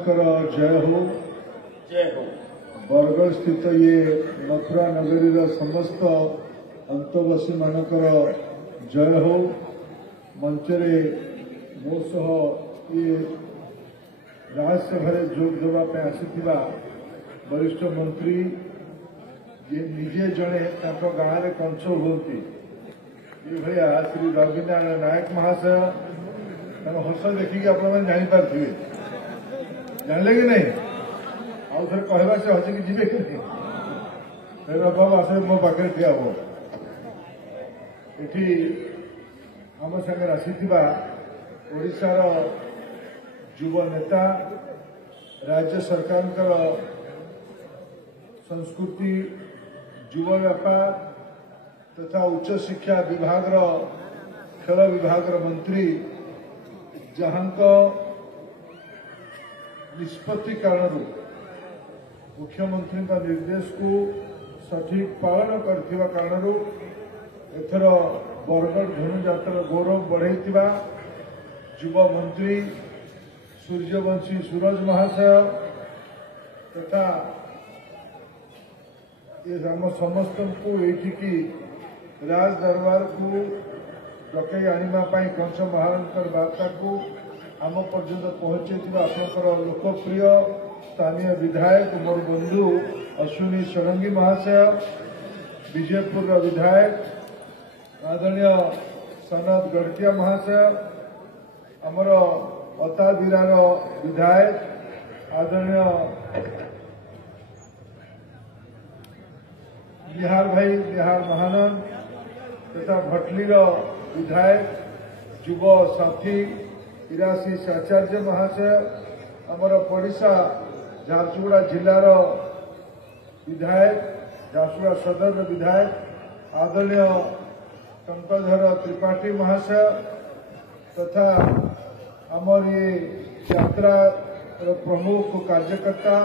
महाराज जय हो। जय हो। बरगढ़ स्थित ये मथुरा नगरी समस्त अंतवासी मानकर जय हो। मंचरे मो सह ये राज्यसभा जोग देवाई आसीथिबा वरिष्ठ मंत्री ये निजे जड़े गाँव में कंच होती ये भैया श्री रविनारायण नायक महाशय हस देखिए आप जापारे जानले कि नहीं आउ थे कहवा से हसिकी जी कि नहीं बाबू आस मो पाखे ठिया हो ये आम सागर आसीथिबा ओडिशार युव नेता राज्य सरकार संस्कृति युव व्यापार तथा उच्च शिक्षा विभाग खेल विभाग मंत्री जहां निष्पत्ति कारण मुख्यमंत्री निर्देश को सठिक पालन करथिबा कारणरू एथर बरगढ़ धनुजात्रा गौरव बढ़ाई युव मंत्री सूर्यवंशी सूरज महाशय तथा ये आम समस्त को ये राज दरबार को डकई आने कंस महाराज वार्ता को आम पर्यंत पहुंचे आपंकर लोकप्रिय स्थानीय विधायक मोर बंधु अश्विनी षडंगी महाशय विजयपुर विधायक आदरणीय सनद गड़किया महाशय आमर अताबिरार विधायक आदरणीय बिहार भाई बिहार महानंद तथा भटलीर विधायक युव साथी इराशीष आचार्य महाशय आमर पड़िशा झारसुगुड़ा जिलार विधायक झारसुगुड़ा सदर विधायक आदरणीय टंकधर त्रिपाठी महाशय तथा आमर ये यात्रा प्रमुख कार्यकर्ता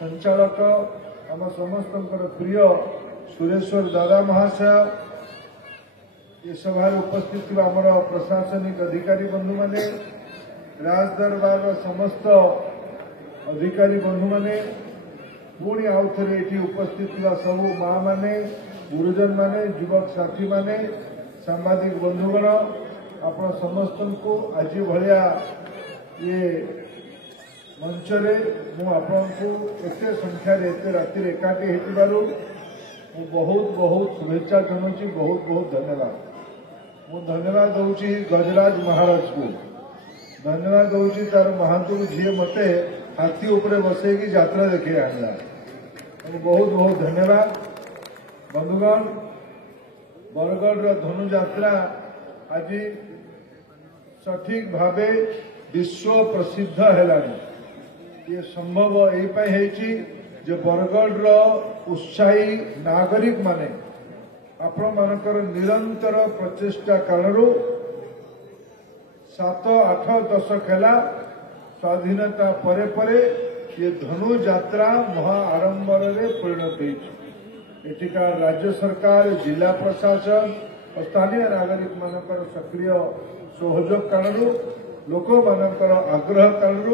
संचालक आम समस्त प्रिय सुरेश्वर दादा महाशय ये सभा उपस्थित थी आमर प्रशासनिक अधिकारी बंधु माने राजदरबार समस्त अधिकारी बंधु माने पुणी आउ थे ये उपस्थित थी सबू माँ माने गुरुजन माने युवक साथी माने सांबादिक बंधुगण आप समस्त को आज भाया ये मंचरे मुझे एत संख्यार एत राति एकाठी हो बहुत बहुत शुभेच्छा जनाऊँ बहुत बहुत धन्यवाद मु धन्यवाद दूसरी गजराज महाराज को धन्यवाद दूसरी तार महांतु झीए मत हाथी उपरे बसैकी यात्रा देखे आनला बहुत बहुत धन्यवाद बंधुगण बरगढ़ धनु यात्रा आज सठिक भावे विश्व प्रसिद्ध है ये संभव यही जे बरगढ़ उत्साही नागरिक माने आपण मानकर निरंतर प्रचेष्टा कारण 7, 8, 10 खेला स्वाधीनता परे परे ये धनु यात्रा महा आडंबर परिणत होगा राज्य सरकार जिला प्रशासन और स्थानीय नागरिक मानकर सक्रिय सहयोग कारण लोक मानकर आग्रह कारण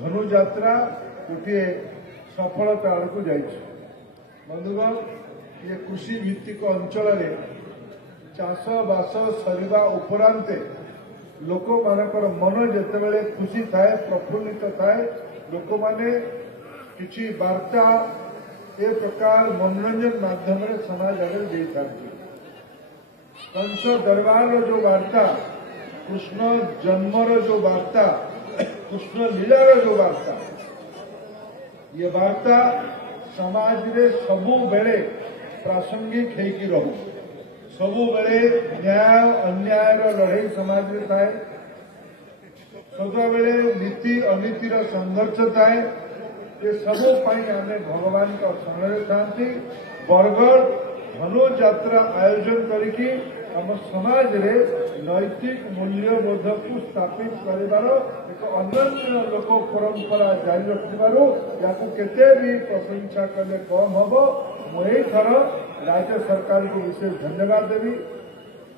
धनु यात्रा गोटे सफलता आड़ को जाइए बंधुगण ये कृषि भित्तिक अंचल चाष बास सरिबा उपरांते लोक मानकर मन जितेबाला खुशी थाए प्रफुल्लित थाए लोक माने किछि वार्ता ए प्रकार मनोरंजन माध्यम समाज आगे दे था कंस दरबार जो वार्ता कृष्ण जन्मर जो वार्ता कृष्ण लीलार जो वार्ता ये वार्ता समाज रे सबु बेले प्रासंगिक होगी रहू सबु बेले न्याय अन्याय लड़ाई समाज में थाए सदा बेले नीति अनीतिर संघर्ष थाए ये सबू आम भगवान का शरण था बरगढ़ धनु यात्रा आयोजन करके आम समाज रे नैतिक मूल्यबोध को स्थापित कर एक अनन्य लोक परंपरा जारी रखिबार केते भी प्रशंसा कले कम हम मुझे थर राज्य सरकार को विशेष धन्यवाद देवी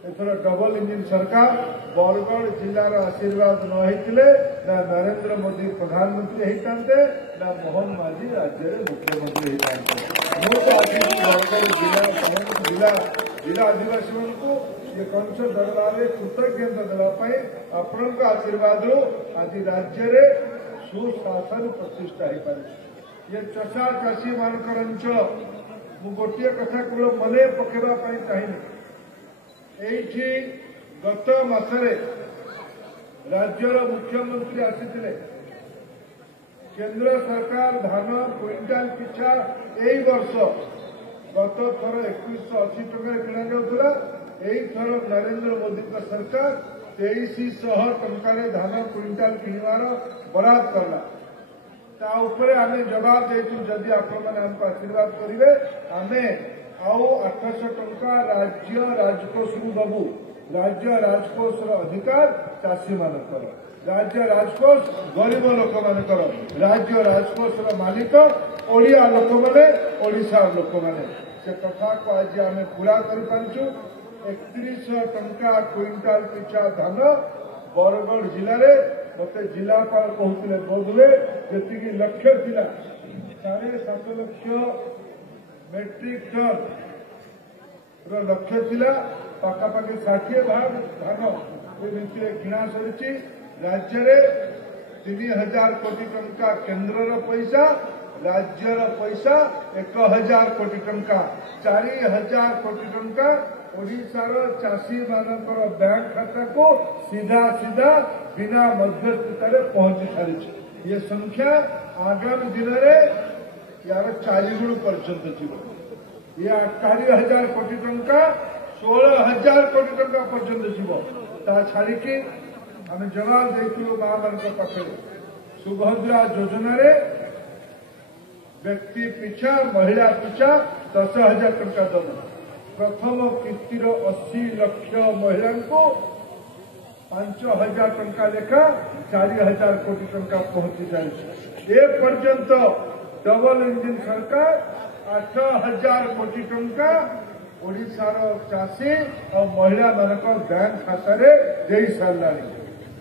एथर डबल इंजिन सरकार बरगढ़ जिलार आशीर्वाद न होते ना नरेंद्र मोदी प्रधानमंत्री होते ना मोहन माझी राज्य मुख्यमंत्री होते जिला जिला आदिवासी को ये कंस दरबार कृतज्ञता देवाई आपण आशीर्वाद आज राज्य में सुशासन प्रतिष्ठा हो पारे ये चषा चाषी मानकर अंचल मु गोटे कथा केवल मन पकेवाई चाहिए ये गत मासरे राज्यर मुख्यमंत्री आसीथिले केंद्र सरकार धान क्विंटाल पिछा यही वर्ष गत थर 2180 टका किणा जाऊला यही थर नरेंद्र मोदी का सरकार 2300 टंका धान क्विंटाल किणवार बराद करला आम जवाब देचु जदि आपण मैंने आशीर्वाद करेंगे आम आउ 800 टंका राज्य राजकोष दबू राज्य राजकोष अधिकार चाषी मानकर राज्य राजकोष गरीब लोक मानकर राज्य राजकोष मालिक ओडिया लोक मैंने ओडिशा लोक मैंने से कथा को आज आम पूरा कर 3100 टंका क्विंटाल पिछा धान बरगढ़ जिले में मत जिलापाल कहते बोधवे जी लक्ष्य थिला 7.5 लाख मेट्रिक टन लक्ष्य थिला पाखापाखि 60 भाग धान ये किणा सरी राज्य में 3000 कोटी टंका केन्द्र पैसा राज्यर पैसा 1000 कोटी टंका 4000 कोटी टंका ओडिशार चाषी मानकर बैंक खाता को सीधा सीधा बिना मध्यस्थित पहुंची सारी ये संख्या आगामी दिन में यार 4 गुण पर्यंत जीव या 4000 कोटी टंका 16000 कोटी टंका पर्यंत जीव ता छाड़ी आम जवाब देथिलु मां मान पाखे सुभद्रा योजना रे व्यक्ति पिछा महिला पिछा 10,000 टंका दबू प्रथम किस्तिर 80 लाख महिला को 5,000 टंका लेखा 4,000 कोटी टंका पहुंची जाए पर्यंत डबल इंजिन सरकार 8,000 कोटी टंका ओडिशार चाषी और महिला मानक बैंक खाता दे सारा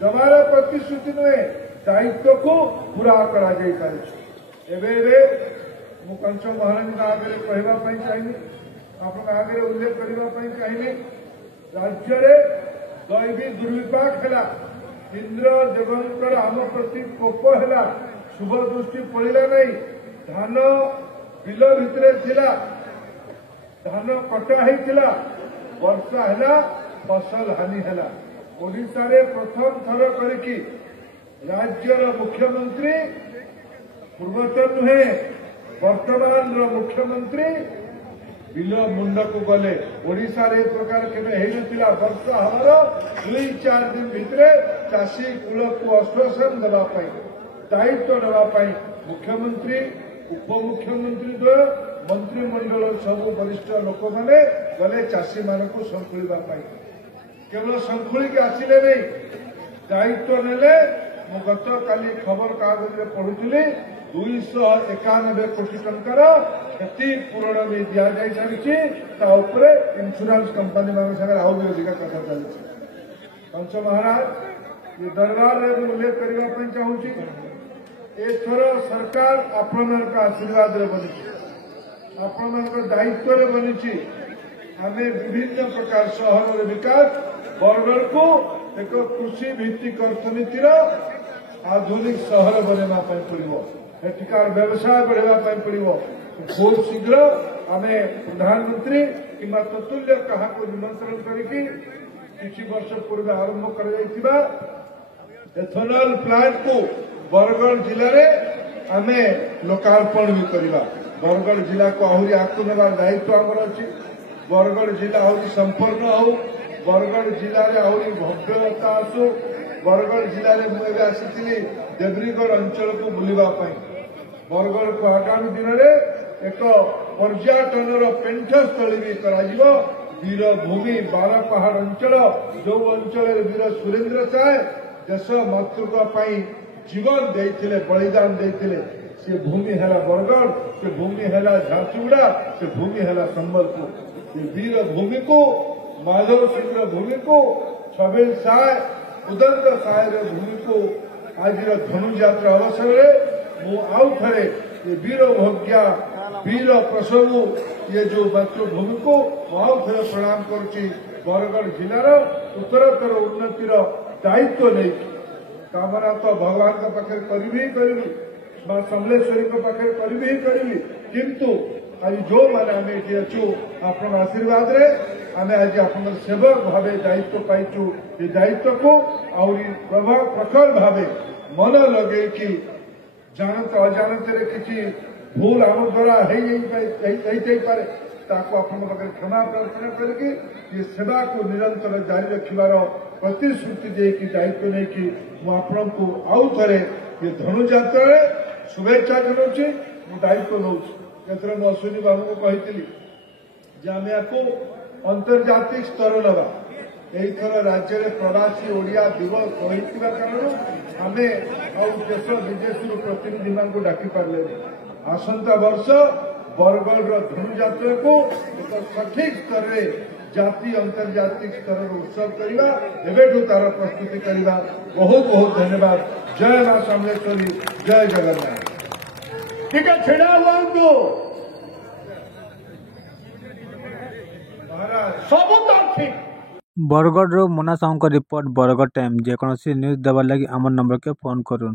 दबार प्रतिश्रुति नुहे दायित्व को पूरा करा जाई पारे कंच महाराज आगे कहवाई चाहिए आप आगे उल्लेख करने चाहिए राज्य में दैवी दुर्विपाक है इंद्र देवंकर आम प्रति कोप है शुभ दृष्टि पड़ा नहीं धान बिल भितर धान कटा होता वर्षा है फसल हानि है ओडिशा रे प्रथम थर करके राज्यर मुख्यमंत्री पूर्वतन नुहे वर्तमान मुख्यमंत्री बिल मुंड को गले ओडिशा रे प्रकार केबे हेनतिला वर्षा हमार 2-4 दिन भितर चाषी कूल को आश्वासन देवा दायित्व देवा मुख्यमंत्री उपमुख्यमंत्री द्वय मंत्रिमंडल सब वरिष्ठ लोक मैंने गले चाषी मान को संखुड़ा केवल संखुड़ी आसिले नहीं दायित्व नेले गत काली खबर कागज में पढ़ुली 291 कोटी टंकार क्षतिपूरण भी दि जाई सारी इंश्योरेंस कंपनी मान सागर आउ भी अधिक कथा चलती कंच महाराज ये दरबार में उल्लेख करने चाहूँगी एथर सरकार आपण आशीर्वाद बनी आपण दायित्व बनी आम विभिन्न प्रकार सहर विकास बरगढ़ को एक कृषि भित्तिक अर्थनीतिर आधुनिक सहर बनवाई पड़ो एठिकार व्यवसाय बढ़ावा पड़ो बहुत शीघ्र आम प्रधानमंत्री कि ततुल्य क्या निमंत्रण करके किसी वर्ष पूर्व आरंभ कर एथनॉल प्लांट को बरगढ़ जिले में आम लोकार्पण भी करवा बरगढ़ जिला को आहरी आगू नेबार दायित्व आमर अच्छी बरगढ़ जिला आहरी संपन्न हो बरगढ़ जिले में आहरी भव्यता आसू बरगढ़ जिले में मुझे आसी देवरीगढ़ अंचल को बुलवाई बरगढ़ को आगामी दिन में एक पर्यटन पेंठस्थली भी करा वीरभूमि बारपहाड़ अंचल जो अंचल वीर सुरेंद्र साय देश मातृका जीवन देते बलिदान देते से भूमि है बरगढ़ से भूमि है झारसुगुड़ा से भूमि है संबलपुर ये वीर भूमि को माधव सिंह भूमि को छबिल साय उदंत साय भूमि को आज धनुयात्रा अवसर में मु आउ थे ये वीर भोग्या वीर प्रसभु ये जो मातृभूमि को आउ थे प्रणाम करुच्ची बरगढ़ जिलार उत्तरोत्तर उन्नतिर दायित्व नहीं कामना तो भगवान का पाखे करी मां समलेश्वरी पाखे करी किंतु आज जो मैंने आम ये अच्छु आप आशीर्वाद रे आम आज आप सेवक भाव दायित्व पाइचु ये दायित्व को आहरी प्रभाव प्रखर भाव मन लगे कि जानते अजाणत किसी भूल आम द्वारा पारे क्षमा प्रार्थना करके ये सेवा को निरंतर जारी रखिबार प्रतिश्रुति देकी दायित्व नहीं कि आपको आउ थे ये धनुयात्रा शुभेच्छा जनाऊँ दायित्व नौ अश्विनी बाबू को कही आम या अंतर्जातिक स्तर नवा यहीथर राज्य में प्रवासी ओडिया दिवस होता कारण आम देश विदेश प्रतिनिधि मान डाकी पारे आसंता वर्ष बरगढ़ धनुयात्रा को एक सठिक स्तर में जाति अंतर्जातिक स्तर उत्सव करवा एवं तार प्रस्तुति करवा बहुत बहुत धन्यवाद। जय मां समलेश्वरी, जय जगन्नाथ। ठीक है, छिड़ा हुआ सब तो ठीक। बरगढ़ मोना साहू रिपोर्ट बरगढ़ टाइम जेकोसी न्यूज देवार लगी आम नंबर के फोन करूँ।